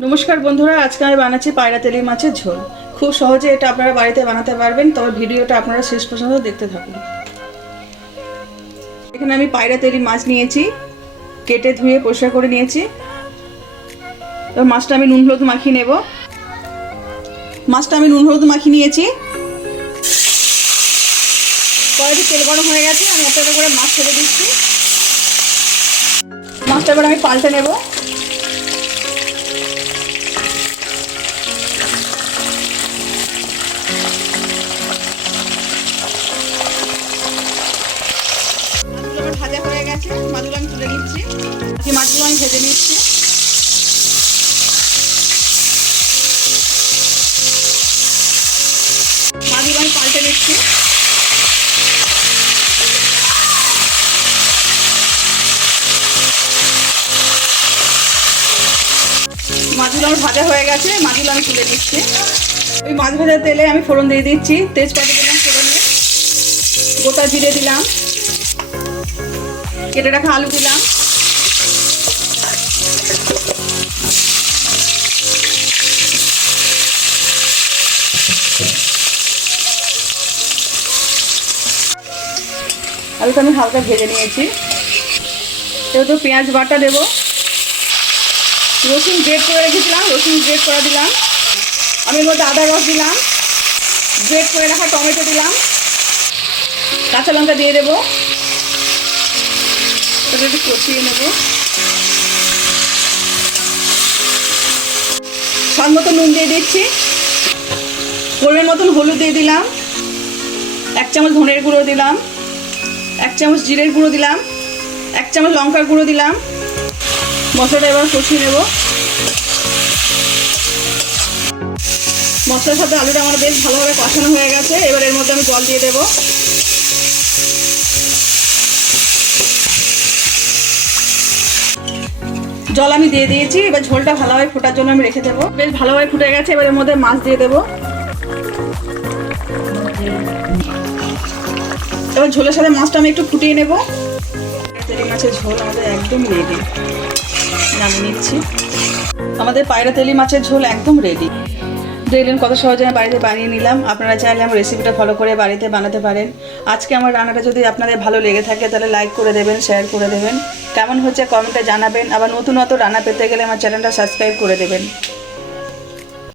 নমস্কার বন্ধুরা, আজকে আমি বানাচ্ছি পায়রা তেলি মাছের ঝোল। খুব সহজে এটা আপনারা বাড়িতে বানাতে পারবেন, তবে ভিডিওটা আপনারা শেষ পর্যন্ত দেখতে থাকুন। এখানে আমি পায়রা তেলি মাছ নিয়েছি, কেটে ধুয়ে পরিষ্কার করে নিয়েছি। এবার মাছটা আমি নুন হলুদ মাখিয়ে নেব। মাখিয়ে নিয়েছি। কড়াইতে তেল গরম হয়ে গেছে, আমি একটা করে মাছ ছেড়ে দিচ্ছি। মাছটা এবার আমি পাল্টে নেব। ভাজা হয়ে গেছে, মাছগুলো আমি তুলে নিচ্ছি। মাছগুলো আমি ভেজে নিচ্ছি। মাছগুলো আমি পাল্টে নিচ্ছি। মাছগুলো আমার ভাজা হয়ে গেছে, মাছগুলো আমি তুলে নিচ্ছি। ওই মাছ ভাজার তেলে আমি ফোড়ন দিয়ে দিচ্ছি। তেজপাতা দিলাম ফোড়নে, গোটা জিরে দিলাম, কেটে রাখা আলু দিলাম, আলুটা আমি হালকা ভেজে নিয়েছি। এবার পেঁয়াজ বাটা দেব। রসুন গ্রেট করে রেখেছিলাম, রসুন গ্রেট করা দিলাম। আমি এর মধ্যে আদা রস দিলাম, গ্রেট করে রাখা টমেটো দিলাম, কাঁচা লঙ্কা দিয়ে দেবো। এটা একটু কষিয়ে নেব। স্বাদ মতো নুন দিয়ে দিচ্ছি, পরিমাণ মতন হলুদ দিয়ে দিলাম, 1 চামচ ধনের গুঁড়ো দিলাম, 1 চামচ জিরের গুঁড়ো দিলাম, 1 চামচ লঙ্কার গুঁড়ো দিলাম। মশলাটা এবার কষিয়ে নেব। মশলার সাথে আলুটা আমার বেশ ভালোভাবে কষানো হয়ে গেছে। এবার এর মধ্যে আমি জল দিয়ে দেবো। জল আমি দিয়ে দিয়েছি। এবার ঝোলটা ভালোভাবে ফোটার জন্য আমি রেখে দেবো। বেশ ভালোভাবে ফুটে গেছে। এবার এর মধ্যে মাছ দিয়ে দেবো। এবার ঝোলের সাথে মাছটা আমি একটু ফুটিয়ে নেব। তেলি মাছের ঝোল আমাদের একদম রেডি। নামিয়ে নিচ্ছি। আমাদের পায়রা তেলি মাছের ঝোল একদম রেডি। দেখলেন কত সহজে আমি বাড়িতে বানিয়ে নিলাম। আপনারা চাইলে আমার রেসিপিটা ফলো করে বাড়িতে বানাতে পারেন। আজকে আমার রান্নাটা যদি আপনাদের ভালো লেগে থাকে তাহলে লাইক করে দেবেন, শেয়ার করে দেবেন। কেমন হচ্ছে কমেন্টে জানাবেন। আবার নতুন রান্না পেতে গেলে আমার চ্যানেলটা সাবস্ক্রাইব করে দেবেন।